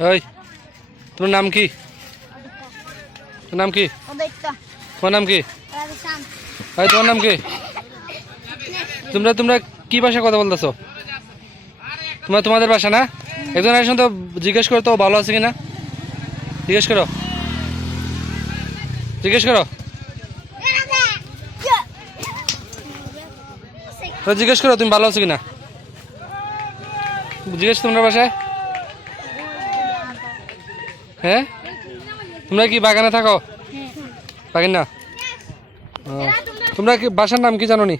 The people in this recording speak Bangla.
ওই তোমার নাম কি? তোর নাম কি? তোমার নাম কি? ওই তোমার নাম কি? তোমরা তোমরা কি ভাষা কথা বলতেছো? তোমাদের ভাষা না? একজন আসুন তো, জিজ্ঞেস করো তো ভালো আছে কিনা। জিজ্ঞেস করো, জিজ্ঞেস করো, জিজ্ঞেস করো তুমি ভালো আছো কিনা। জিজ্ঞেস তোমরা বাসায়। হ্যাঁ, তোমরা কি বাগানে থাকো? বাগান না, তোমরা কি বাসার নাম কি জানো নি?